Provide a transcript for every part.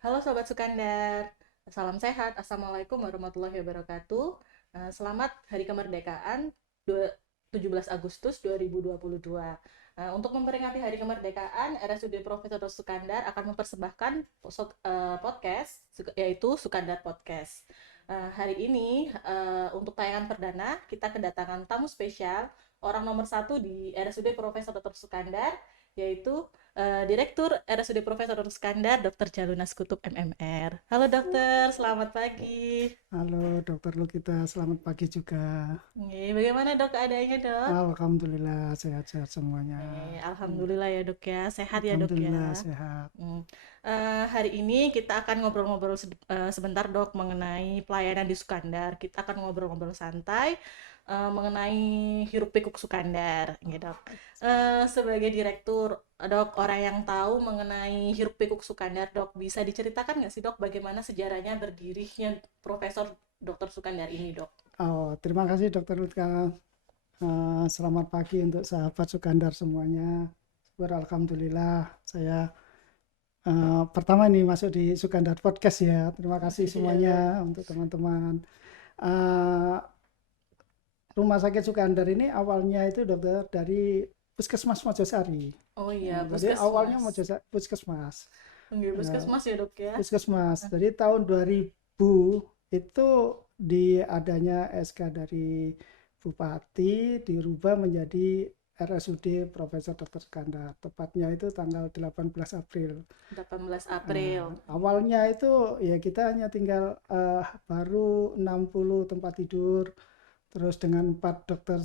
Halo Sobat Sukandar, salam sehat, Assalamualaikum warahmatullahi wabarakatuh. Selamat Hari Kemerdekaan 17 Agustus 2022. Untuk memperingati Hari Kemerdekaan, RSUD Profesor Dr. Sukandar akan mempersembahkan podcast, yaitu Sukandar Podcast. Hari ini, untuk tayangan perdana, kita kedatangan tamu spesial, orang nomor satu di RSUD Profesor Dr. Sukandar, yaitu Direktur RSUD Profesor Dr. Skandar, Dr. Jalunas Kutub MMR. Halo dokter, selamat pagi. Halo Dokter Lukita, selamat pagi juga. Bagaimana dok keadaannya dok? Alhamdulillah sehat-sehat semuanya. Alhamdulillah ya dok ya, sehat ya dok ya. Alhamdulillah sehat. Hmm. Hari ini kita akan ngobrol-ngobrol sebentar dok mengenai pelayanan di Sukandar. Kita akan ngobrol-ngobrol santai mengenai hiruk pikuk Sukandar, ya dok. Sebagai direktur, dok, orang yang tahu mengenai hiruk pikuk Sukandar, dok, bisa diceritakan nggak sih dok bagaimana sejarahnya berdirinya Profesor Dr. Sukandar ini dok? Terima kasih Dokter Lukita. Selamat pagi untuk sahabat Sukandar semuanya. Alhamdulillah saya pertama ini masuk di Sukandar Podcast ya. Terima kasih Iya dok. semuanya untuk teman-teman. Uh, Rumah sakit Sukandar ini awalnya itu dokter dari Puskesmas Mojosari. Oh iya, Jadi awalnya puskesmas. Puskesmas. Enggak, Uh, puskesmas ya dok ya. Puskesmas. Jadi tahun 2000 itu di adanya SK dari Bupati dirubah menjadi RSUD Profesor Dr. Skandar. Tepatnya itu tanggal 18 April. 18 April. Awalnya itu ya kita hanya tinggal baru 60 tempat tidur, terus dengan 4 dokter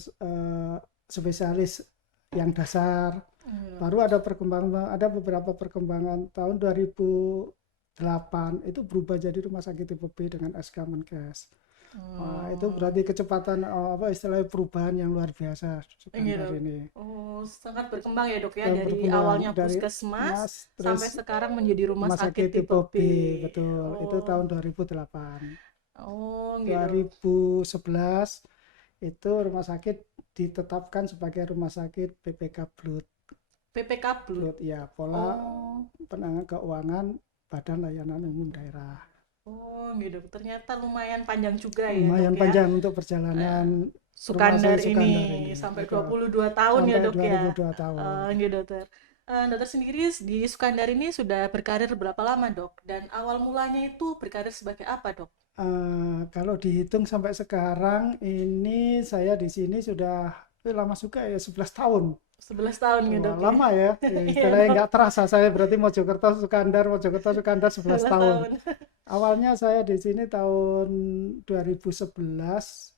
spesialis yang dasar. Hmm. Baru ada beberapa perkembangan tahun 2008 itu berubah jadi rumah sakit tipe B dengan SK Menkes. Itu Hmm. berarti kecepatan apa istilahnya perubahan yang luar biasa Iya Sukandar dok. ini. Oh, sangat berkembang ya dok ya Dan dari berkembang awalnya dari puskesmas Mas sampai terus sekarang menjadi rumah rumah sakit sakit tipe tipe B. B, betul. Itu Oh, tahun 2008. oh gitu. 2011 itu rumah sakit ditetapkan sebagai rumah sakit PPK Blood. PPK Blood. Blood ya, pola Oh, penanganan keuangan Badan Layanan Umum Daerah. oh gitu. Ternyata lumayan panjang juga ya dok Lumayan ya. panjang untuk Eh, perjalanan rumah Sukandar sakit ini Sukandar ini. sampai Betul. 22 tahun ya Sampai dok ya. 2002 tahun. Gitu dokter. Dokter sendiri di Sukandar ini sudah berkarir berapa lama dok? Dan awal mulanya itu berkarir sebagai apa dok? Kalau dihitung sampai sekarang ini saya di sini sudah lama juga ya 11 tahun. 11 tahun ya Wah, dok ya. lama ya. Ya Iya istilahnya dok, nggak terasa saya berarti Mojokerto Sukandar 11 11 tahun. tahun. Awalnya saya di sini tahun 2011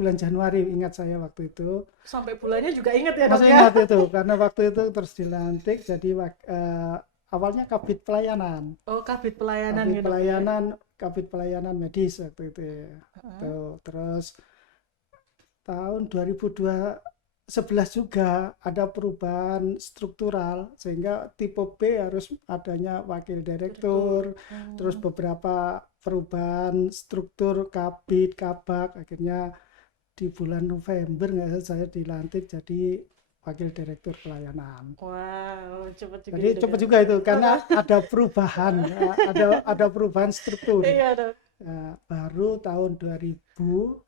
bulan Januari ingat saya waktu itu. Sampai bulannya juga inget ya dok Masih ya. ingat itu karena waktu itu terus dilantik jadi awalnya Oh, kabit pelayanan kabit ya dok ya. pelayanan kabit pelayanan medis waktu itu ya. Heeh. Tuh, terus tahun 2011 juga ada perubahan struktural sehingga tipe B harus adanya wakil direktur, Direktur. terus Hmm. beberapa perubahan struktur kabit kabak akhirnya di bulan November nggak salah saya dilantik jadi wakil direktur pelayanan. Wow, cepet juga Jadi ya dok cepat ya. juga itu karena ada perubahan, ada perubahan struktur. Iya dok. Baru tahun 2000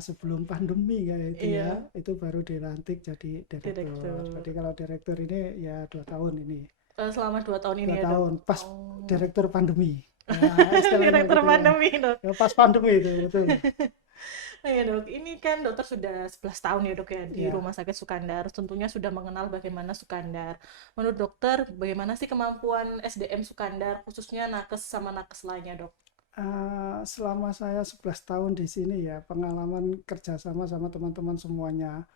sebelum pandemi kayak itu ya, Iya, itu baru dilantik jadi direktur. direktur. Jadi kalau direktur ini ya 2 tahun ini, Selama 2 tahun ini dua ya dok. tahun pas Oh. direktur pandemi. Istilahnya Direktur gitu ya. pandemi dok. Ya pas pandemi itu betul. Iya dok, ini kan dokter sudah 11 tahun ya dok ya di Ya, Rumah Sakit Sukandar. Tentunya sudah mengenal bagaimana Sukandar. Menurut dokter, bagaimana sih kemampuan SDM Sukandar, khususnya nakes sama nakes lainnya dok? selama saya 11 tahun di sini ya, pengalaman kerjasama sama teman-teman semuanya,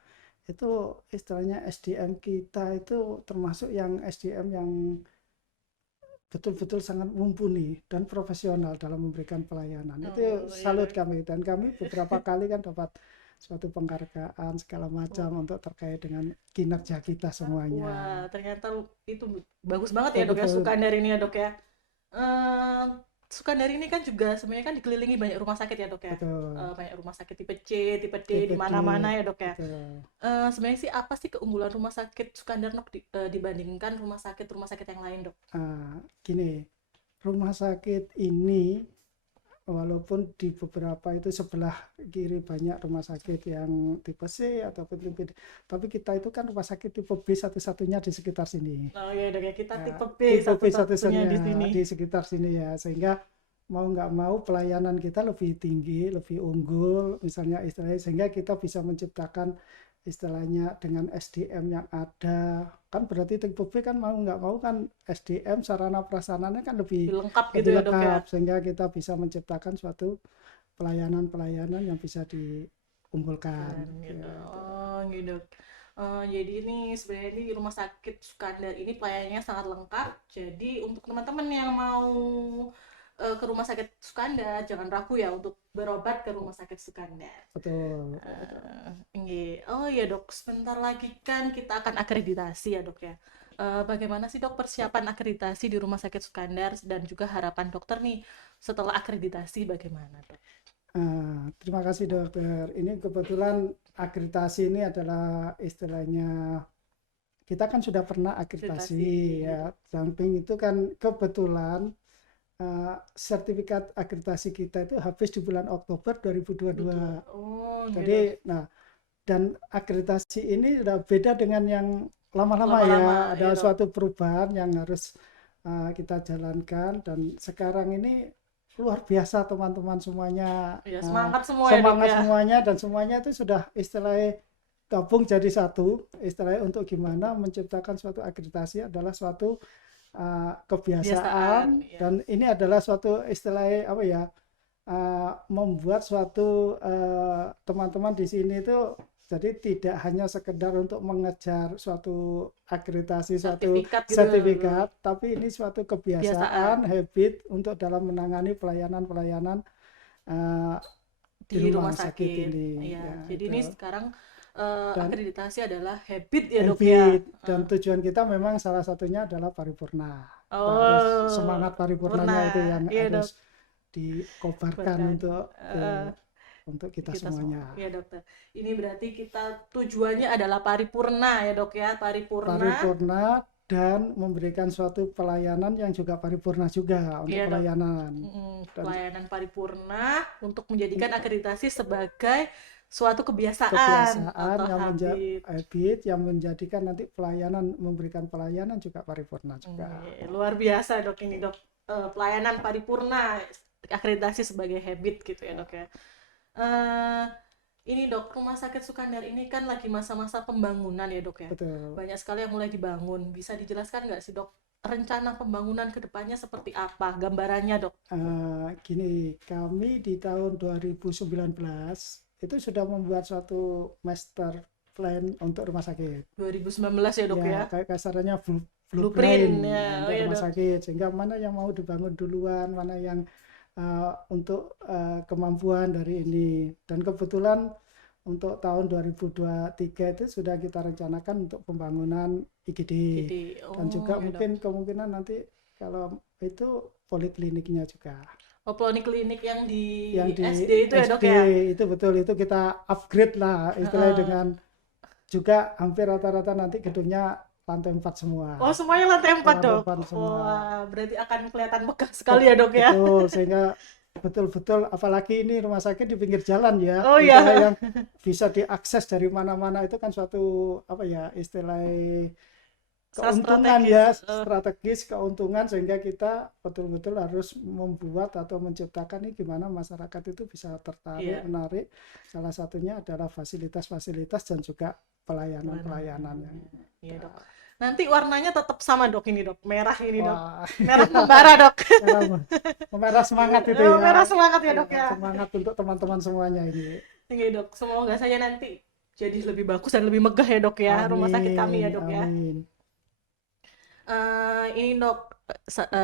itu istilahnya SDM kita itu termasuk yang SDM yang betul-betul sangat mumpuni dan profesional dalam memberikan pelayanan. Itu Oh iya salut dok. kami dan kami beberapa kali kan dapat suatu penghargaan segala macam Oh. untuk terkait dengan kinerja kita semuanya. Wah, ternyata itu bagus banget ya dok ya Betul-betul Sukandar ini ya dok ya. Eh, Sukandar ini kan juga sebenarnya kan dikelilingi banyak rumah sakit ya dok ya. betul. Banyak rumah sakit tipe C, tipe D di TPD mana-mana ya dok ya. betul. Sebenarnya sih apa sih keunggulan rumah sakit Sukandar dok dibandingkan rumah sakit yang lain dok? Gini, rumah sakit ini walaupun di beberapa itu sebelah kiri banyak rumah sakit yang tipe C ataupun tipe D, tapi kita itu kan rumah sakit tipe B satu-satunya di sekitar sini. Oh ya dok ya, kita Ya, tipe B tipe B satu-satunya di sini. satu-satunya di sekitar sini ya, sehingga mau nggak mau pelayanan kita lebih tinggi, lebih unggul, misalnya istilahnya, sehingga kita bisa menciptakan istilahnya dengan SDM yang ada, kan berarti tipe B kan mau nggak mau kan SDM sarana prasarananya kan lebih Lengkap gitu lebih ya dok ya. lengkap, sehingga kita bisa menciptakan suatu pelayanan-pelayanan yang bisa diunggulkan Keren gitu. gitu. Oh gitu dok. Jadi ini sebenarnya di Rumah Sakit Sukandar ini pelayanannya sangat lengkap. Jadi untuk teman-teman yang mau ke Rumah Sakit Sukandar, jangan ragu ya untuk berobat ke Rumah Sakit Sukandar. Betul. Oh iya dok, sebentar lagi kan kita akan akreditasi ya dok ya. Bagaimana sih dok persiapan akreditasi di Rumah Sakit Sukandar dan juga harapan dokter nih setelah akreditasi bagaimana dok? Terima kasih dokter. Ini kebetulan akreditasi ini adalah istilahnya kita kan sudah pernah akreditasi Akreditasi. ya. Samping itu kan kebetulan sertifikat akreditasi kita itu habis di bulan Oktober 2022. Oh gitu. Jadi, nah, dan akreditasi ini sudah beda dengan yang lama-lama ya. Lama-lama ya Ada dok. suatu perubahan yang harus kita jalankan, dan sekarang ini luar biasa teman-teman semuanya, Ya semangat semua ya dok semangat ya. semuanya, dan semuanya itu sudah istilahnya gabung jadi satu, istilahnya untuk gimana menciptakan suatu akreditasi adalah suatu Kebiasaan kebiasaan, ya. dan ini adalah suatu istilahnya apa ya, membuat suatu teman-teman di sini itu jadi tidak hanya sekedar untuk mengejar suatu akreditasi, suatu Sertifikat gitu ya, dok. sertifikat, tapi ini suatu Kebiasaan kebiasaan, habit untuk dalam menangani pelayanan-pelayanan uh, di di rumah rumah sakit sakit. ini. Ya, Ya, jadi itu. ini sekarang Dan akreditasi adalah habit ya dok ya. habit, dan tujuan kita memang salah satunya adalah paripurna. Kita harus Oh, semangat paripurnanya itu pernah. yang Iya dok. harus dikobarkan Bahkan untuk kita kita semua. semuanya. Ya dokter. Ini berarti kita tujuannya adalah paripurna ya dok ya. Paripurna. Paripurna dan memberikan suatu pelayanan yang juga paripurna juga untuk Iya dok. pelayanan. Dan Pelayanan paripurna untuk menjadikan akreditasi sebagai suatu kebiasaan kebiasaan atau yang menjadi habit. habit yang menjadikan nanti pelayanan, memberikan pelayanan juga paripurna juga. Luar biasa dok ini dok. Pelayanan paripurna akreditasi sebagai habit gitu ya dok ya. Eh, ini dok, Rumah Sakit Sukandar ini kan lagi masa-masa pembangunan ya dok ya. Betul. Banyak sekali yang mulai dibangun. Bisa dijelaskan nggak sih dok rencana pembangunan kedepannya seperti apa? Gambarannya dok. Gini, kami di tahun 2019 itu sudah membuat suatu master plan untuk rumah sakit. 2019 ya dok ya. Kayak kasarnya Blueprint blueprint ya. Oh untuk ya rumah dok. sakit, sehingga mana yang mau dibangun duluan, mana yang untuk kemampuan dari ini. Dan kebetulan untuk tahun 2023 itu sudah kita rencanakan untuk pembangunan IGD. Jadi, Dan juga ya dok. mungkin kemungkinan nanti kalau itu polikliniknya juga. Oh, poliklinik yang di Yang di SD itu ya dok SD ya. itu betul, itu kita upgrade lah istilahnya, Heeh. dengan juga hampir rata-rata nanti gedungnya lantai 4 semua. Oh, semuanya lantai 4 Lantai dok. 4 semua. Wah, berarti akan kelihatan megah sekali ya dok ya. Betul, sehingga betul-betul, apalagi ini rumah sakit di pinggir jalan ya, Oh istilah ya. yang bisa diakses dari mana-mana, itu kan suatu apa ya, istilah Sangat keuntungan strategis. ya, strategis keuntungan, sehingga kita betul-betul harus membuat atau menciptakan ini gimana masyarakat itu bisa tertarik, Iya. menarik. Salah satunya adalah fasilitas-fasilitas dan juga pelayanan-pelayanan yang Iya dok. Nanti warnanya tetap sama dok ini dok. Merah ini dok. wah, Merah membara dok. memerah semangat itu ya. Merah semangat ya dok ya. Semangat untuk teman-teman semuanya ini. Iya dok. Semoga saja nanti jadi lebih bagus dan lebih megah ya dok ya. Rumah sakit kami ya dok ya. Amin. Ini dok,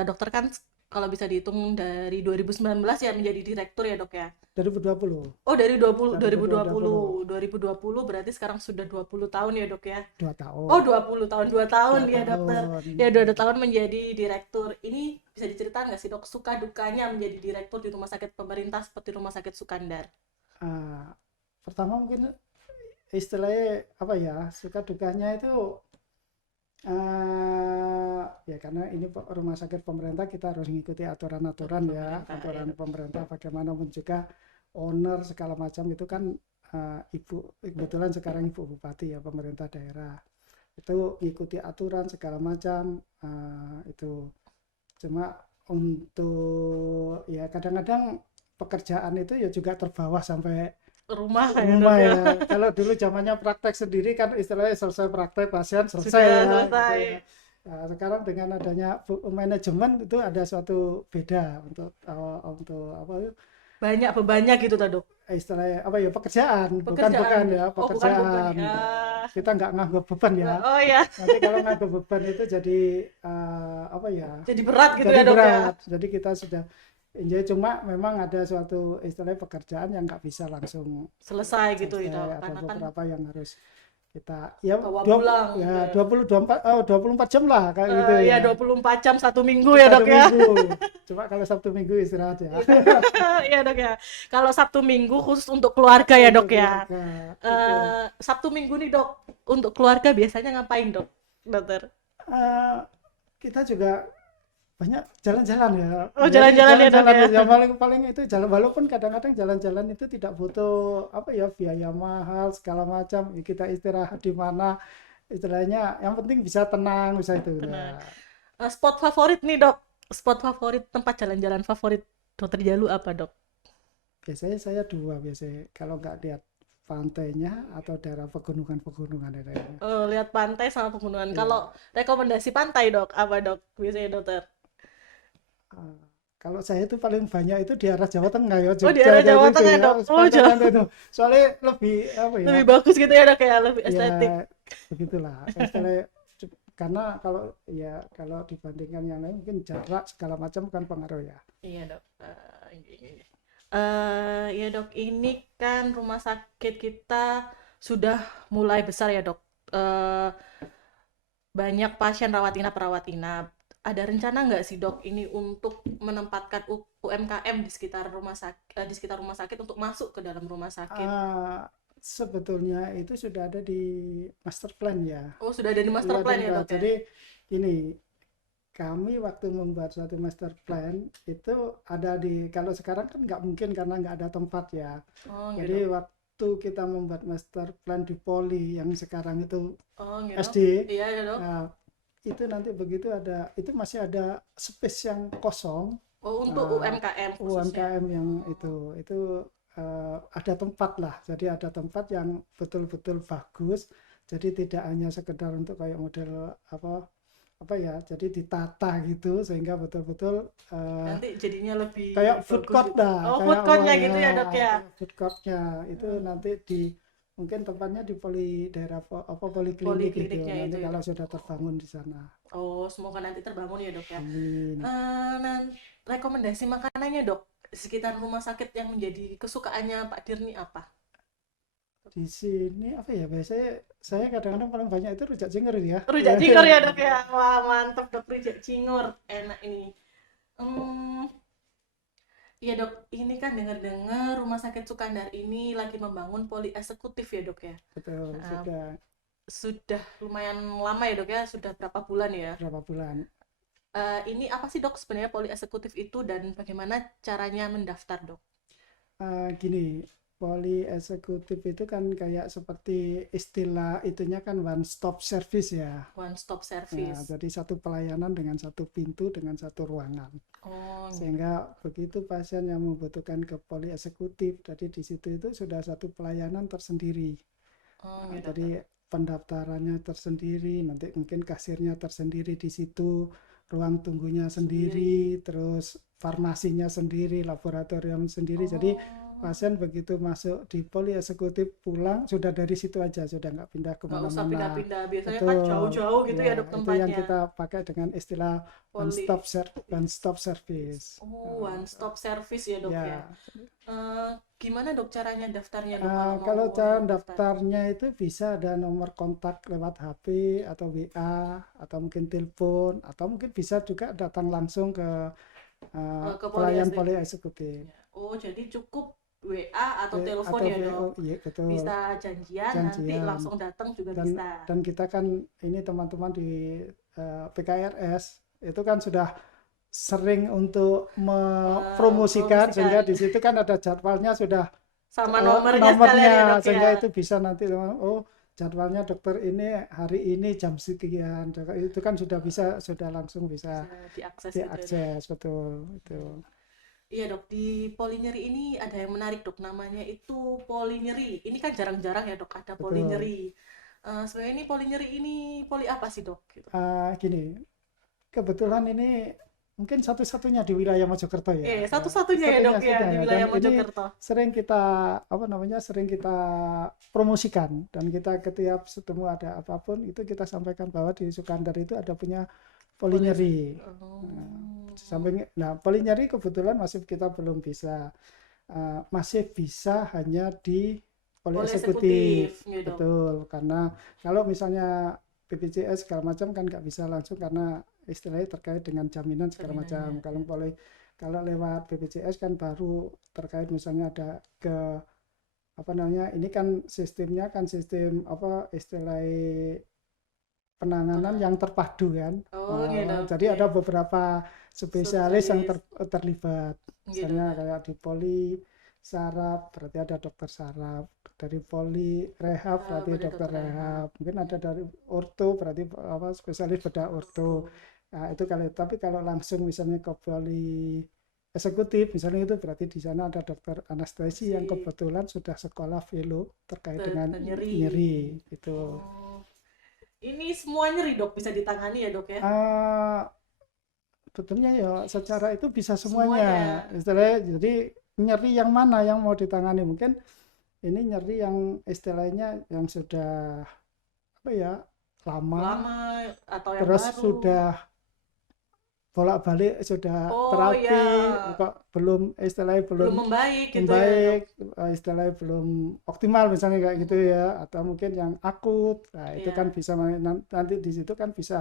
dokter kan kalau bisa dihitung dari 2019 ya menjadi direktur ya dok ya. 2020. Oh dari 2020, 2020. 2020 berarti sekarang sudah 20 tahun ya dok ya. 2 tahun. Oh 20 tahun, 2 tahun 2 ya dokter. tahun. Ya 2 tahun menjadi direktur. Ini bisa diceritakan nggak sih dok suka dukanya menjadi direktur di rumah sakit pemerintah seperti Rumah Sakit Sukandar? Pertama mungkin istilahnya apa ya, suka dukanya itu Ya karena ini rumah sakit pemerintah kita harus mengikuti aturan-aturan ya, Pemerintah ya aturan dok. pemerintah bagaimanapun juga owner segala macam itu kan ibu kebetulan sekarang ibu bupati ya pemerintah daerah itu mengikuti aturan segala macam itu cuma untuk ya kadang-kadang pekerjaan itu ya juga terbawa sampai Rumah ya dok rumah ya. ya. Kalau dulu zamannya praktek sendiri kan istilahnya selesai praktek pasien selesai Sudah ya gitu selesai. ya. Nah, sekarang dengan adanya manajemen itu ada suatu beda untuk apa Banyak bebannya gitu tak dok. istilahnya apa ya pekerjaan bukan Pekerjaan. bukan ya Oh bukan beban pekerjaan. ya. Kita nggak nganggap beban ya. Oh ya. Nanti kalau nganggap beban itu jadi apa ya Jadi berat gitu jadi ya dok ya. berat. Jadi kita sudah ya cuma memang ada suatu istilah pekerjaan yang nggak bisa langsung Selesai gitu ya dok. selesai. Ada Karena kan beberapa yang harus kita ya bawa pulang gitu ya ya. 24 jam lah kayak gitu Ya ya. 24 jam 1 minggu ya Satu dok ya. minggu. Cuma kalau Sabtu Minggu istirahat ya. Iya dok ya. Kalau Sabtu Minggu khusus untuk keluarga ya dok Untuk ya. keluarga itu. Sabtu Minggu nih dok, untuk keluarga biasanya ngapain dok, dokter? Eh, kita juga banyak jalan-jalan ya. Oh Jadi jalan-jalan ya dok jalan-jalan ya. yang paling paling itu jalan walaupun kadang-kadang jalan-jalan itu tidak butuh apa ya biaya mahal segala macam. Ya, kita istirahat di mana istilahnya yang penting bisa tenang bisa itu Tenang. nah. Spot favorit nih dok, spot favorit tempat jalan-jalan favorit dokter Jalu apa dok? Biasanya saya dua biasanya kalau nggak lihat pantainya atau daerah pegunungan-pegunungan daerahnya. Lihat pantai sama pegunungan. Kalau Ya, rekomendasi pantai dok, apa dok biasanya dokter? ah, kalau saya itu paling banyak itu di arah Jawa Tengah ya Oh di Jogja arah kayak Jawa gitu Tengah ya dok. Oh pantai-pantai jauh, itu soalnya lebih apa ya lebih bagus gitu ya dok ya, lebih ya estetik. begitulah istilahnya karena kalau dibandingkan yang lain mungkin jarak segala macam kan pengaruh ya. Iya dok. Ya dok, ini kan rumah sakit kita sudah mulai besar ya dok. Eh, Banyak pasien rawat inap. Ada rencana nggak sih dok ini untuk menempatkan UMKM di sekitar rumah sakit untuk masuk ke dalam rumah sakit? Ah, sebetulnya itu sudah ada di master plan ya. Oh sudah ada di master Iya, plan ya dan dok ya? jadi ini kami waktu membuat suatu master plan itu ada di kalau sekarang kan nggak mungkin karena nggak ada tempat ya. Oh Jadi gitu. waktu kita membuat master plan di Poli yang sekarang itu Oh gitu. SD, Iya ya dok. nah, itu nanti begitu ada itu masih ada space yang kosong Oh untuk uh, UMKM khususnya. UMKM yang Oh, itu ada tempat lah. Jadi ada tempat yang betul-betul bagus. Jadi tidak hanya sekedar untuk kayak model apa apa ya. Jadi ditata gitu sehingga betul-betul uh, nanti jadinya lebih kayak food bagus court gitu. dah, Oh food kayak apa courtnya ya gitu ya dok ya? kayak food courtnya itu nanti di mungkin tempatnya di daerah apa poliklinik gitu. Polikliniknya Nanti itu ya kalau dok. sudah terbangun di sana. Oh semoga nanti terbangun ya dok ya. Amin. Rekomendasi makanannya dok di sekitar rumah sakit yang menjadi kesukaannya Pak Dirni apa? Di sini apa ya biasanya saya kadang-kadang paling banyak itu rujak cingur ya. Rujak cingur ya dok ya. Wah mantep dok, rujak cingur enak ini. Hmm, Iya dok, ini kan dengar-dengar Rumah Sakit Sukandar ini lagi membangun poli eksekutif ya dok ya. Betul, Uh, sudah Sudah lumayan lama ya dok ya, sudah berapa bulan ya. berapa bulan. Ini apa sih dok sebenarnya poli eksekutif itu dan bagaimana caranya mendaftar dok? Gini, poli eksekutif itu kan kayak seperti istilah itunya kan one stop service ya. One stop Nah, service. jadi satu pelayanan dengan satu pintu dengan satu ruangan. Oh gitu. Sehingga begitu pasien yang membutuhkan ke poli eksekutif, jadi di situ itu sudah satu pelayanan tersendiri. Oh gitu Jadi dok. pendaftarannya tersendiri, nanti mungkin kasirnya tersendiri di situ, ruang tunggunya Sendiri. sendiri, terus farmasinya sendiri, laboratorium sendiri. Jadi Oh, pasien begitu masuk di poli eksekutif pulang sudah dari situ aja, sudah nggak pindah nggak usah kemana-mana. pindah-pindah. Biasanya kan Betul, jauh-jauh gitu ya ya dok itu yang tempatnya. kita pakai dengan istilah Poli. one stop service. One stop service ya dok ya. Ya, Gimana dok caranya daftarnya dok kalau mau kalau cara daftar? daftarnya itu bisa ada nomor kontak lewat HP atau WA atau mungkin telepon atau mungkin bisa juga datang langsung ke Ke poli pelayan poli eksekutif. eksekutif. Oh, jadi cukup WA atau telepon atau ya VO, dok. iya betul, Bisa janjian, nanti janjian. langsung datang juga dan bisa. dan kita kan ini teman-teman di PKRS itu kan sudah sering untuk mempromosikan, sehingga Promosikan di situ kan ada jadwalnya sudah, sama nomornya sekalian ya nomornya, dok ya. sehingga itu bisa nanti oh jadwalnya dokter ini hari ini jam sekian, itu kan sudah bisa, sudah langsung bisa Bisa diakses gitu ya dok. diakses, betul itu. Iya dok, di polinyeri ini ada yang menarik dok, namanya itu polinyeri. Ini kan jarang-jarang ya dok ada Betul. polinyeri. Sebenarnya ini polinyeri ini poli apa sih dok? Gitu. Gini, kebetulan ini mungkin satu-satunya di wilayah Mojokerto ya. Satu-satunya ya dok ya Satu-satunya di ya. Dan wilayah ini Mojokerto. sering kita apa namanya, sering kita promosikan, dan kita setiap ketemu ada apapun itu kita sampaikan bahwa di Sukandar itu ada punya polinyeri. Oh. Nah, polinyeri kebetulan masih kita belum bisa, masih bisa hanya di poli Poli eksekutif eksekutif, ya dok. betul. Karena kalau misalnya BPJS segala macam kan nggak bisa langsung, karena istilahnya terkait dengan jaminan segala macam. Jaminannya. Kalau lewat BPJS kan baru terkait misalnya ada ke apa namanya, ini kan sistemnya kan sistem apa istilah penanganan yang terpadu kan. Oh gitu dok. Jadi ada beberapa spesialis yang Spesialis terlibat. gitu Misalnya dok. kayak di poli saraf berarti ada dokter saraf, dari poli rehab berarti Pada dokter dokter rehab. rehab, mungkin ada dari orto berarti apa spesialis bedah orto. Orto. Nah, itu tapi kalau langsung misalnya ke poli eksekutif misalnya, itu berarti di sana ada dokter anestesi yang Si kebetulan sudah sekolah velo terkait dengan nyeri. nyeri itu. Oh. Ini semua nyeri dok bisa ditangani ya dok ya? uh, Betulnya ya secara itu bisa semuanya Semuanya. istilahnya. Jadi nyeri yang mana yang mau ditangani, mungkin ini nyeri yang istilahnya yang sudah apa ya, lama, Lama atau yang terus baru. sudah bolak-balik, sudah Oh ya, terapi kok belum istilahnya belum belum membaik gitu ya dok. membaik, istilahnya belum optimal misalnya kayak gitu ya, atau mungkin yang akut. Nah, itu kan Iya. bisa nanti di situ kan bisa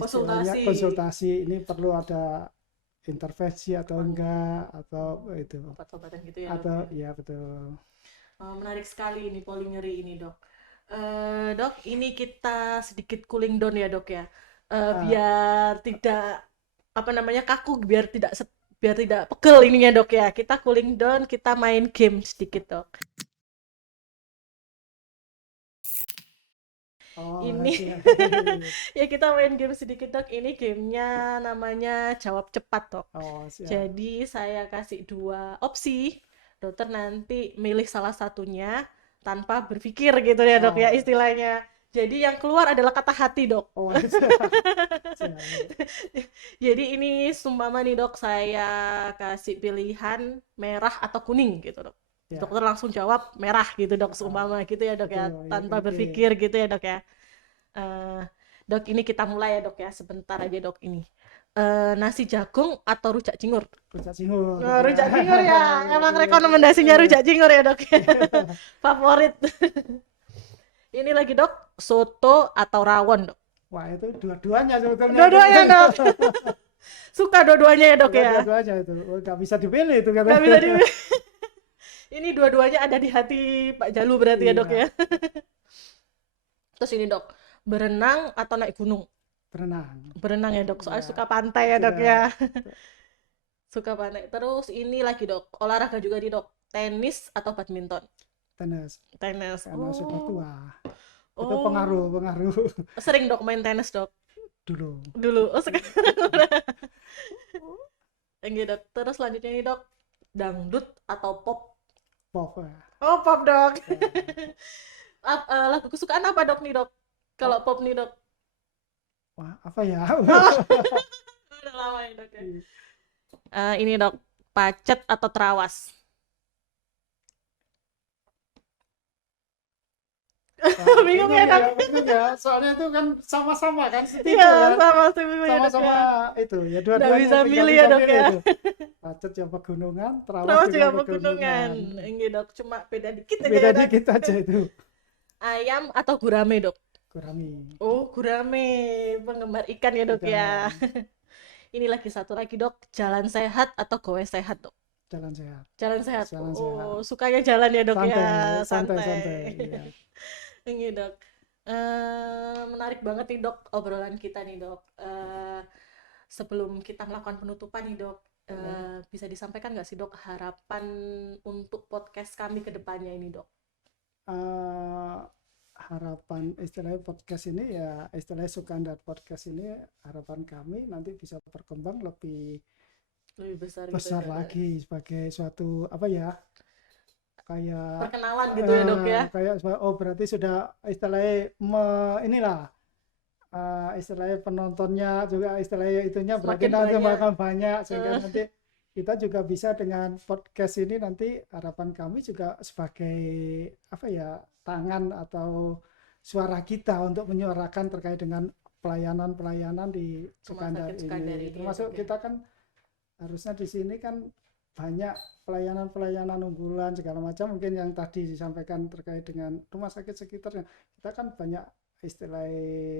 istilahnya Konsultasi konsultasi, ini perlu ada intervensi atau apa enggak. enggak, atau itu, Obat-obatan gitu ya dok atau ya. ya betul. Menarik sekali ini polinyeri ini dok. Dok, ini kita sedikit cooling down ya dok ya. Ah, Biar tidak apa namanya kaku, biar tidak pegel ininya dok ya. Kita cooling down, kita main game sedikit dok. oh Ini siap. ya kita main game sedikit dok. Ini gamenya namanya jawab cepat dok. Oh siap. Jadi saya kasih dua opsi. Dokter nanti milih salah satunya tanpa berpikir gitu ya dok ya Oh, istilahnya. Jadi yang keluar adalah kata hati dok. oh siap. Siap. Jadi ini sumpama nih dok, saya kasih pilihan merah atau kuning gitu dok. Ya. Dokter langsung jawab merah gitu dok, Ah, sumpama gitu ya dok ya, betul ya, tanpa oke. berpikir gitu ya dok ya. Eh, Dok, ini kita mulai ya dok ya, sebentar aja dok ini. Nasi jagung atau rujak cingur? Rujak cingur Oh, ya. rujak cingur ya, Rujak emang cingur. rekomendasinya Iya. rujak cingur ya dok. Favorit. Ini lagi dok, soto atau rawon dok? Wah, itu dua-duanya sebetulnya itu. Dua-duanya dok. Suka dua-duanya ya dok Suka ya? dua-duanya itu. Oh, nggak bisa dipilih itu Nggak katanya. bisa dipilih. Ini dua-duanya ada di hati Pak Jalu berarti ya dok Iya, ya. Terus ini dok, berenang atau naik gunung? berenang. Berenang ya dok, soalnya Ya, suka pantai ya dok sudah ya. Suka pantai. Terus ini lagi dok, olahraga juga di dok, tenis atau badminton? tenis Tenis. karena sudah Oh, tua. Itu oh. pengaruh Sering dok main tenis dok? dulu. Dulu. Oh sekarang udah. Enggak dok. Terus selanjutnya ini dok, dangdut atau pop? Pop ya. Oh pop dok. Ya. Lagu kesukaan apa dok nih dok? Kalau Oh, pop nih dok? wah, apa ya? Udah lama ya dok ya. Ini dok, pacet atau terawas? Wah, Bingung bingung ya dok? ya, bingung ya. Soalnya itu kan sama-sama kan, Iya, setipe kan. sama bingung ya dok Sama-sama ya. itu ya, Nggak dua-duanya bisa itu nggak milih ya bisa dok pilih ya. itu. Pacet ya pegunungan, Trawas Terawas juga juga pegunungan. pegunungan. Enggak dok, cuma beda dikit aja Beda ya dok. dikit aja itu. Ayam atau gurame dok? Kurangi. Oh gurame, penggemar ikan ya dok ya. Ikan. Ini lagi satu lagi dok, jalan sehat atau goes sehat dok? jalan sehat. Jalan sehat. Jalan Oh, sehat. sukanya jalan ya dok ya, Santai, santai, santai. santai. Iya. Ini dok. Menarik banget nih dok obrolan kita nih dok. Sebelum kita melakukan penutupan nih dok, bisa disampaikan nggak sih dok harapan untuk podcast kami ke depannya ini dok? Eh, harapan istilahnya podcast ini ya istilahnya Sukandar podcast ini harapan kami nanti bisa berkembang lebih Lebih besar gitu besar ya dok. lagi sebagai suatu apa ya kayak Perkenalan gitu ya dok ya. kayak oh berarti sudah istilahnya inilah istilahnya penontonnya juga istilahnya itunya berarti Semakin nanti banyak. makan banyak sehingga Eh, nanti kita juga bisa dengan podcast ini nanti harapan kami juga sebagai apa ya tangan atau suara kita untuk menyuarakan terkait dengan pelayanan-pelayanan di Rumah Sukandar sakit Sukandar ini ini ya termasuk dok ya. kita kan harusnya di sini kan banyak pelayanan-pelayanan unggulan segala macam mungkin yang tadi disampaikan terkait dengan rumah sakit sekitarnya kita kan banyak istilah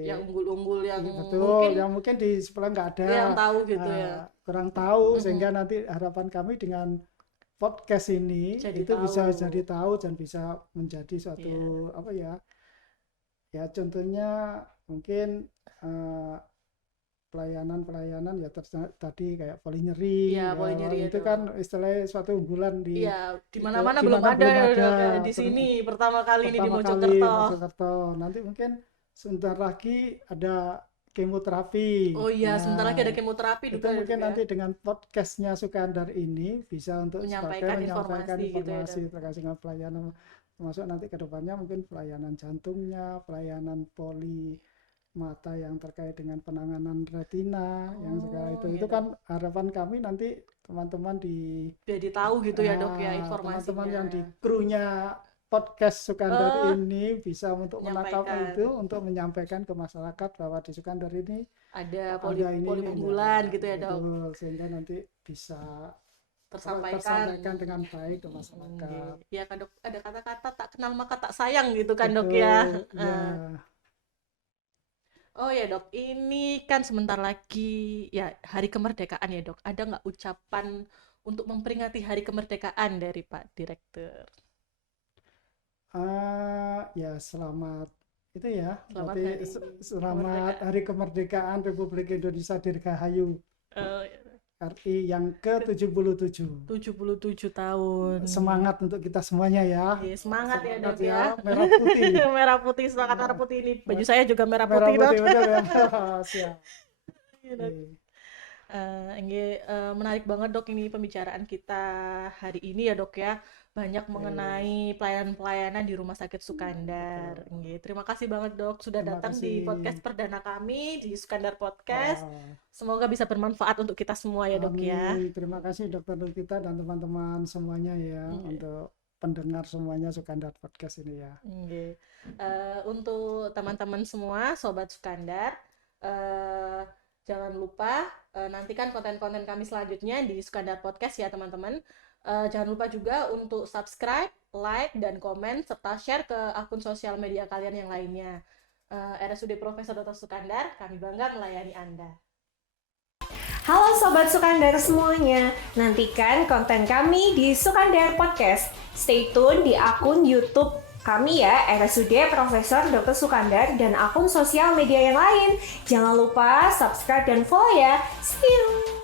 Yang unggul-unggul yang betul mungkin yang mungkin di sebelah nggak ada yang tahu gitu ya. kurang tahu Mm-mm. sehingga nanti harapan kami dengan podcast ini Jadi itu bisa tahu. jadi tahu dan bisa menjadi suatu Iya. apa ya ya contohnya mungkin pelayanan-pelayanan ya tadi kayak polinyeri Iya, ya nyeri ya itu dok. kan istilahnya suatu unggulan di Iya, di itu mana-mana di belum mana ada belum ya ada dok ya. Di sini pertama kali ini di pertama kali Mojokerto. Mojokerto nanti mungkin sebentar lagi ada kemoterapi Oh iya, sebentar lagi ada nah kemoterapi itu juga ya mungkin dok ya. nanti dengan podcastnya Sukandar ini bisa untuk sebagai Menyampaikan menyampaikan informasi gitu ya informasi dok. terkait dengan pelayanan termasuk nanti ke depannya mungkin pelayanan jantungnya, pelayanan poli mata yang terkait dengan penanganan retina yang segala Oh itu iya dok. kan harapan kami nanti teman-teman di Jadi tahu gitu ya dok ya teman-teman informasinya. yang di krunya podcast Sukandar Eh, ini bisa untuk menangkap Menyampaikan. itu untuk menyampaikan ke masyarakat bahwa di Sukandar ini Ada ada poli ini unggulan nah, gitu ya dok. betul sehingga nanti bisa Tersampaikan. tersampaikan dengan baik ke masyarakat Ya kan dok, ada kata-kata tak kenal maka tak sayang gitu kan dok betul ya. ya Oh ya dok, ini kan sebentar lagi ya Hari Kemerdekaan ya dok. Ada nggak ucapan untuk memperingati Hari Kemerdekaan dari Pak Direktur? ya selamat itu ya Selamat berarti Hari selamat Kemerdekaan. Hari Kemerdekaan Republik Indonesia Dirgahayu Eh, RI yang ke-77 77 tahun. semangat untuk kita semuanya ya Iya, semangat ya semangat dok ya. merah putih Merah putih, semangat merah putih ini. Baju saya juga merah merah putih dok. putih betul ya siap Iya, Dok. Oke. Menarik banget dok ini pembicaraan kita hari ini ya dok ya. Banyak mengenai pelayanan-pelayanan di Rumah Sakit Sukandar. Terima kasih banget dok sudah Terima datang di kasih. podcast perdana kami di Sukandar Podcast. Ah, Semoga bisa bermanfaat untuk kita semua ya dok ya. amin. Terima kasih Dokter Lukita dan teman-teman semuanya ya untuk pendengar semuanya Sukandar Podcast ini ya. Untuk teman-teman semua, Sobat Sukandar, jangan lupa nantikan konten-konten kami selanjutnya di Sukandar Podcast ya teman-teman. Jangan lupa juga untuk subscribe, like, dan komen, serta share ke akun sosial media kalian yang lainnya. RSUD Profesor Dr. Sukandar, kami bangga melayani Anda. Halo Sobat Sukandar semuanya, nantikan konten kami di Sukandar Podcast. Stay tune di akun YouTube kami ya, RSUD Profesor Dr. Sukandar, dan akun sosial media yang lain. Jangan lupa subscribe dan follow ya. See you!